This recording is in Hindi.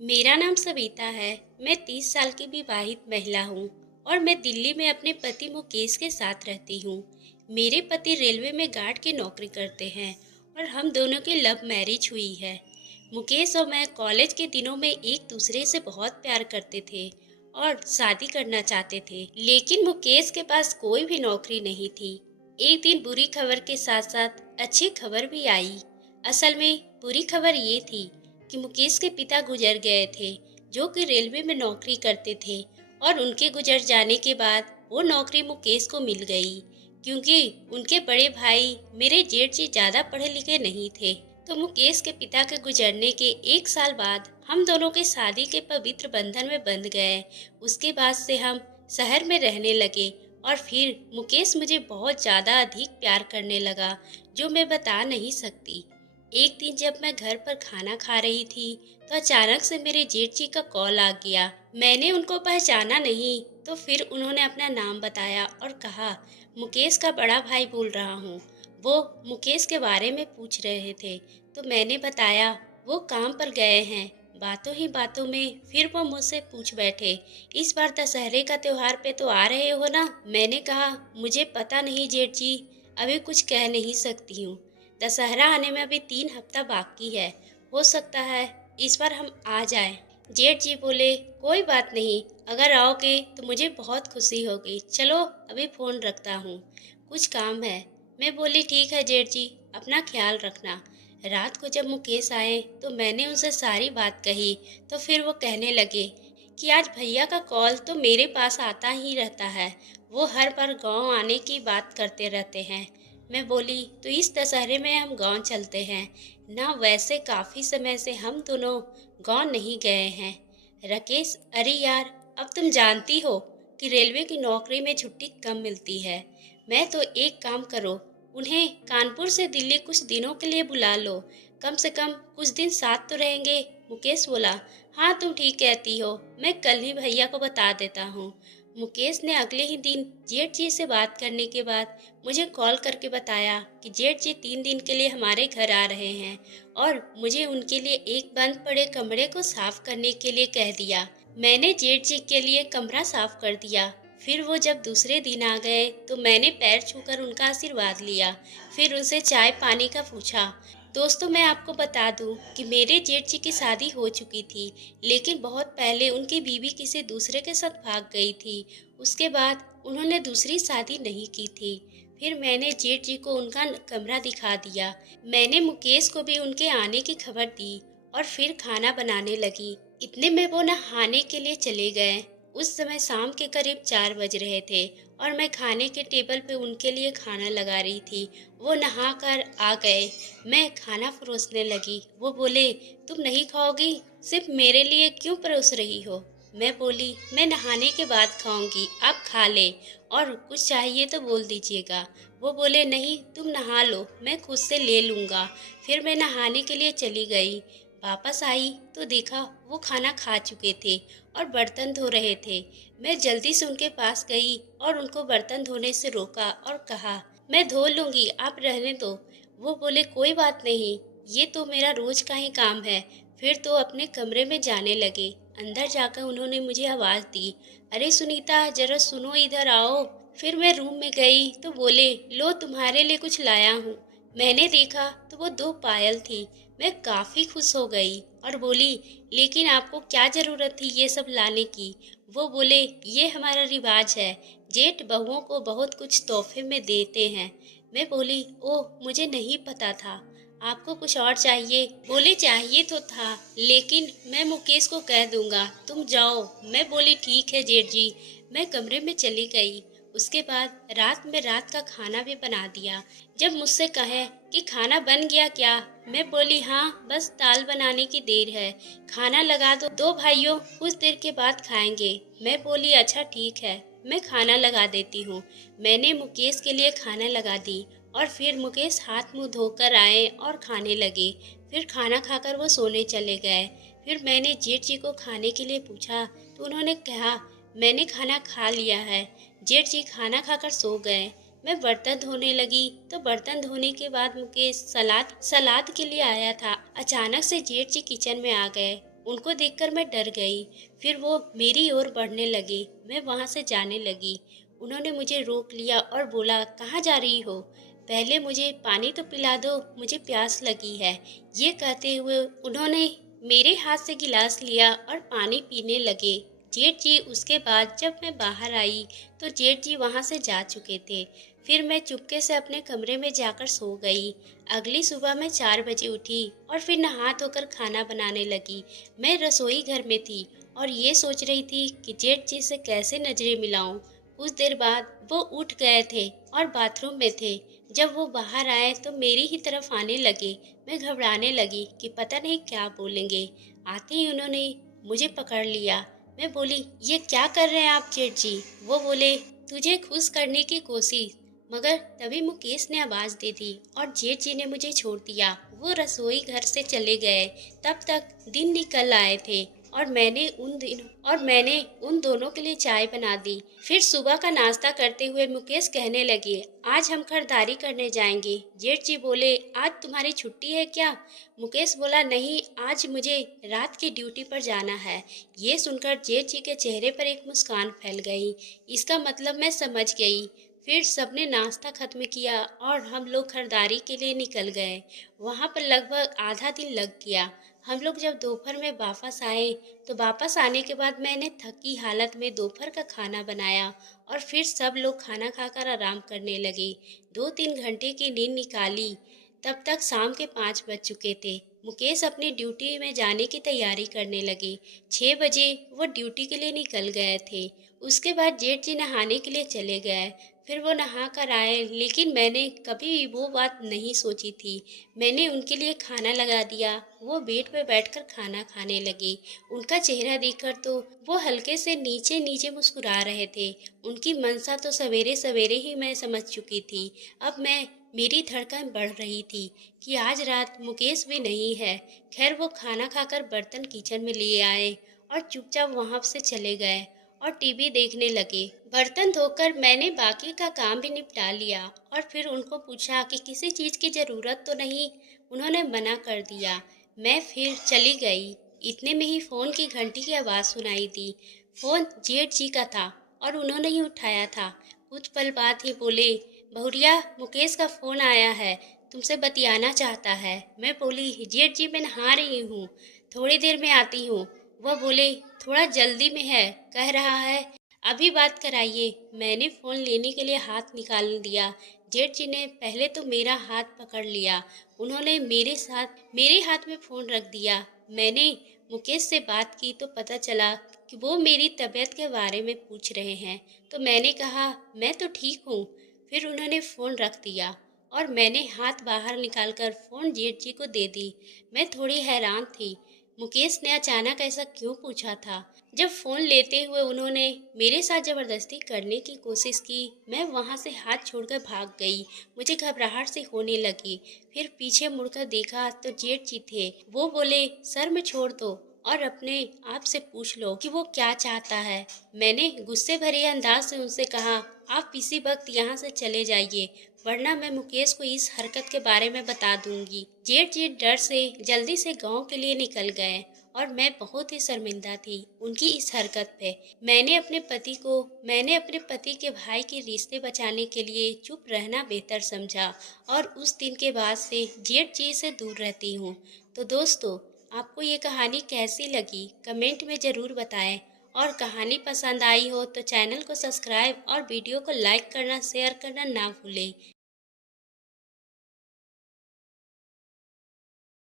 मेरा नाम सविता है। मैं 30 साल की विवाहित महिला हूँ और मैं दिल्ली में अपने पति मुकेश के साथ रहती हूँ। मेरे पति रेलवे में गार्ड की नौकरी करते हैं और हम दोनों की लव मैरिज हुई है। मुकेश और मैं कॉलेज के दिनों में एक दूसरे से बहुत प्यार करते थे और शादी करना चाहते थे, लेकिन मुकेश के पास कोई भी नौकरी नहीं थी। एक दिन बुरी खबर के साथ साथ अच्छी खबर भी आई। असल में बुरी खबर ये थी कि मुकेश के पिता गुजर गए थे, जो कि रेलवे में नौकरी करते थे, और उनके गुजर जाने के बाद वो नौकरी मुकेश को मिल गई, क्योंकि उनके बड़े भाई मेरे जेठ जी ज़्यादा पढ़े लिखे नहीं थे। तो मुकेश के पिता के गुजरने के 1 साल बाद हम दोनों के शादी के पवित्र बंधन में बंध गए। उसके बाद से हम शहर में रहने लगे और फिर मुकेश मुझे बहुत ज़्यादा अधिक प्यार करने लगा, जो मैं बता नहीं सकती। एक दिन जब मैं घर पर खाना खा रही थी तो अचानक से मेरे जेठ जी का कॉल आ गया। मैंने उनको पहचाना नहीं, तो फिर उन्होंने अपना नाम बताया और कहा, मुकेश का बड़ा भाई बोल रहा हूँ। वो मुकेश के बारे में पूछ रहे थे, तो मैंने बताया वो काम पर गए हैं। बातों ही बातों में फिर वो मुझसे पूछ बैठे, इस बार दशहरे का त्योहार पे तो आ रहे हो ना। मैंने कहा, मुझे पता नहीं जेठ जी, अभी कुछ कह नहीं सकती हूँ। दशहरा आने में अभी 3 हफ्ता बाकी है, हो सकता है इस बार हम आ जाएं। जेठ जी बोले, कोई बात नहीं, अगर आओगे तो मुझे बहुत खुशी होगी। चलो अभी फ़ोन रखता हूँ, कुछ काम है। मैं बोली, ठीक है जेठ जी, अपना ख्याल रखना। रात को जब मुकेश आए तो मैंने उनसे सारी बात कही, तो फिर वो कहने लगे कि आज भैया का कॉल तो मेरे पास आता ही रहता है, वो हर बार गांव आने की बात करते रहते हैं। मैं बोली, तो इस दशहरे में हम गांव चलते हैं ना। वैसे काफ़ी समय से हम दोनों गांव नहीं गए हैं। राकेश, अरे यार, अब तुम जानती हो कि रेलवे की नौकरी में छुट्टी कम मिलती है। मैं तो एक काम करो, उन्हें कानपुर से दिल्ली कुछ दिनों के लिए बुला लो, कम से कम कुछ दिन साथ तो रहेंगे। मुकेश बोला, हाँ तुम ठीक कहती हो, मैं कल ही भैया को बता देता हूँ। मुकेश ने अगले ही दिन जेठ जी से बात करने के बाद मुझे कॉल करके बताया कि जेठ जी 3 दिन के लिए हमारे घर आ रहे हैं और मुझे उनके लिए एक बंद पड़े कमरे को साफ करने के लिए कह दिया। मैंने जेठ जी के लिए कमरा साफ कर दिया। फिर वो जब दूसरे दिन आ गए तो मैंने पैर छूकर उनका आशीर्वाद लिया, फिर उनसे चाय पानी का पूछा। दोस्तों, मैं आपको बता दूं कि मेरे जेठ जी की शादी हो चुकी थी, लेकिन बहुत पहले उनकी बीवी किसी दूसरे के साथ भाग गई थी। उसके बाद उन्होंने दूसरी शादी नहीं की थी। फिर मैंने जेठ जी को उनका कमरा दिखा दिया। मैंने मुकेश को भी उनके आने की खबर दी और फिर खाना बनाने लगी। इतने में वो नहाने के लिए चले गए। उस समय शाम के करीब 4 बज रहे थे और मैं खाने के टेबल पे उनके लिए खाना लगा रही थी। वो नहा कर आ गए। मैं खाना परोसने लगी। वो बोले, तुम नहीं खाओगी, सिर्फ मेरे लिए क्यों परोस रही हो? मैं बोली, मैं नहाने के बाद खाऊंगी, आप खा ले, और कुछ चाहिए तो बोल दीजिएगा। वो बोले, नहीं तुम नहा लो, मैं खुद से ले लूँगा। फिर मैं नहाने के लिए चली गई। वापस आई तो देखा वो खाना खा चुके थे और बर्तन धो रहे थे। मैं जल्दी से उनके पास गई और उनको बर्तन धोने से रोका और कहा, मैं धो लूँगी, आप रहने दो। वो बोले, कोई बात नहीं, ये तो मेरा रोज का ही काम है। फिर तो अपने कमरे में जाने लगे। अंदर जाकर उन्होंने मुझे आवाज़ दी, अरे सुनीता, जरा सुनो, इधर आओ। फिर मैं रूम में गई तो बोले, लो तुम्हारे लिए कुछ लाया हूँ। मैंने देखा तो वो 2 पायल थी। मैं काफ़ी खुश हो गई और बोली, लेकिन आपको क्या ज़रूरत थी ये सब लाने की? वो बोले, ये हमारा रिवाज है, जेठ बहुओं को बहुत कुछ तोहफे में देते हैं। मैं बोली, ओह मुझे नहीं पता था, आपको कुछ और चाहिए? बोले, चाहिए तो था, लेकिन मैं मुकेश को कह दूंगा, तुम जाओ। मैं बोली, ठीक है जेठ जी। मैं कमरे में चली गई। उसके बाद रात में रात का खाना भी बना दिया। जब मुझसे कहे कि खाना बन गया क्या, मैं बोली, हाँ बस दाल बनाने की देर है, खाना लगा दो, 2 भाइयों कुछ देर के बाद खाएंगे। मैं बोली, अच्छा ठीक है, मैं खाना लगा देती हूँ। मैंने मुकेश के लिए खाना लगा दी और फिर मुकेश हाथ मुंह धोकर आए और खाने लगे। फिर खाना खाकर वो सोने चले गए। फिर मैंने जेठ जी को खाने के लिए पूछा तो उन्होंने कहा, मैंने खाना खा लिया है। जेठ जी खाना खाकर सो गए। मैं बर्तन धोने लगी तो बर्तन धोने के बाद मुकेश सलाद सलाद के लिए आया था। अचानक से जेठ जी किचन में आ गए। उनको देखकर मैं डर गई। फिर वो मेरी ओर बढ़ने लगे। मैं वहाँ से जाने लगी। उन्होंने मुझे रोक लिया और बोला, कहाँ जा रही हो? पहले मुझे पानी तो पिला दो, मुझे प्यास लगी है। ये कहते हुए उन्होंने मेरे हाथ से गिलास लिया और पानी पीने लगे। जेठ जी उसके बाद जब मैं बाहर आई तो जेठ जी वहाँ से जा चुके थे। फिर मैं चुपके से अपने कमरे में जाकर सो गई। अगली सुबह मैं 4 बजे उठी और फिर नहा धोकर खाना बनाने लगी। मैं रसोई घर में थी और ये सोच रही थी कि जेठ जी से कैसे नजरें मिलाऊं। कुछ देर बाद वो उठ गए थे और बाथरूम में थे। जब वो बाहर आए तो मेरी ही तरफ आने लगे। मैं घबराने लगी कि पता नहीं क्या बोलेंगे। आते ही उन्होंने मुझे पकड़ लिया। मैं बोली, ये क्या कर रहे हैं आप जेठ जी? वो बोले, तुझे खुश करने की कोशिश। मगर तभी मुकेश ने आवाज दे दी और जेठ जी ने मुझे छोड़ दिया। वो रसोई घर से चले गए। तब तक दिन निकल आए थे और मैंने उन दोनों के लिए चाय बना दी। फिर सुबह का नाश्ता करते हुए मुकेश कहने लगे, आज हम खरीदारी करने जाएंगे। जेठ जी बोले, आज तुम्हारी छुट्टी है क्या? मुकेश बोला, नहीं, आज मुझे रात की ड्यूटी पर जाना है। ये सुनकर जेठ जी के चेहरे पर एक मुस्कान फैल गई। इसका मतलब मैं समझ गई। फिर सबने नाश्ता खत्म किया और हम लोग खरीदारी के लिए निकल गए। वहाँ पर लगभग आधा दिन लग गया। हम लोग जब दोपहर में वापस आए तो वापस आने के बाद मैंने थकी हालत में दोपहर का खाना बनाया और फिर सब लोग खाना खाकर आराम करने लगे। 2-3 घंटे की नींद निकाली। तब तक शाम के 5 बज चुके थे। मुकेश अपनी ड्यूटी में जाने की तैयारी करने लगे। 6 बजे वो ड्यूटी के लिए निकल गए थे। उसके बाद जेठ जी नहाने के लिए चले गए। फिर वो नहा कर आए, लेकिन मैंने कभी वो बात नहीं सोची थी। मैंने उनके लिए खाना लगा दिया। वो बेड पर बैठकर खाना खाने लगे। उनका चेहरा देखकर तो वो हल्के से नीचे नीचे मुस्कुरा रहे थे। उनकी मंशा तो सवेरे सवेरे ही मैं समझ चुकी थी। अब मेरी धड़कन बढ़ रही थी कि आज रात मुकेश भी नहीं है। खैर वो खाना खाकर बर्तन किचन में ले आए और चुपचाप वहां से चले गए और टीवी देखने लगे। बर्तन धोकर मैंने बाकी का काम भी निपटा लिया और फिर उनको पूछा कि किसी चीज़ की ज़रूरत तो नहीं। उन्होंने मना कर दिया। मैं फिर चली गई। इतने में ही फ़ोन की घंटी की आवाज़ सुनाई दी। फ़ोन जेठ जी का था और उन्होंने ही उठाया था। कुछ पल बाद ही बोले, बहुरिया, मुकेश का फ़ोन आया है, तुमसे बतियाना चाहता है। मैं बोली, जेठ जी मैं नहा रही हूँ, थोड़ी देर में आती हूँ। वह बोले, थोड़ा जल्दी में है, कह रहा है अभी बात कराइए। मैंने फ़ोन लेने के लिए हाथ निकाल दिया। जेठ जी ने पहले तो मेरा हाथ पकड़ लिया। उन्होंने मेरे हाथ में फ़ोन रख दिया। मैंने मुकेश से बात की तो पता चला कि वो मेरी तबीयत के बारे में पूछ रहे हैं। तो मैंने कहा, मैं तो ठीक हूँ। फिर उन्होंने फ़ोन रख दिया और मैंने हाथ बाहर निकालकर फ़ोन जेठ जी को दे दी। मैं थोड़ी हैरान थी। मुकेश ने अचानक ऐसा क्यों पूछा था? जब फ़ोन लेते हुए उन्होंने मेरे साथ ज़बरदस्ती करने की कोशिश की, मैं वहाँ से हाथ छोड़कर भाग गई। मुझे घबराहट सी होने लगी। फिर पीछे मुड़कर देखा तो जेठ जी थे। वो बोले, सर में छोड़ दो और अपने आप से पूछ लो कि वो क्या चाहता है। मैंने गुस्से भरे अंदाज से उनसे कहा, आप इसी वक्त यहाँ से चले जाइए, वरना मैं मुकेश को इस हरकत के बारे में बता दूंगी। जेठ जी डर से जल्दी से गांव के लिए निकल गए और मैं बहुत ही शर्मिंदा थी उनकी इस हरकत पे। मैंने अपने पति के भाई के रिश्ते बचाने के लिए चुप रहना बेहतर समझा और उस दिन के बाद से जेठ जी से दूर रहती हूँ। तो दोस्तों, आपको ये कहानी कैसी लगी कमेंट में ज़रूर बताएं और कहानी पसंद आई हो तो चैनल को सब्सक्राइब और वीडियो को लाइक करना शेयर करना ना भूलें।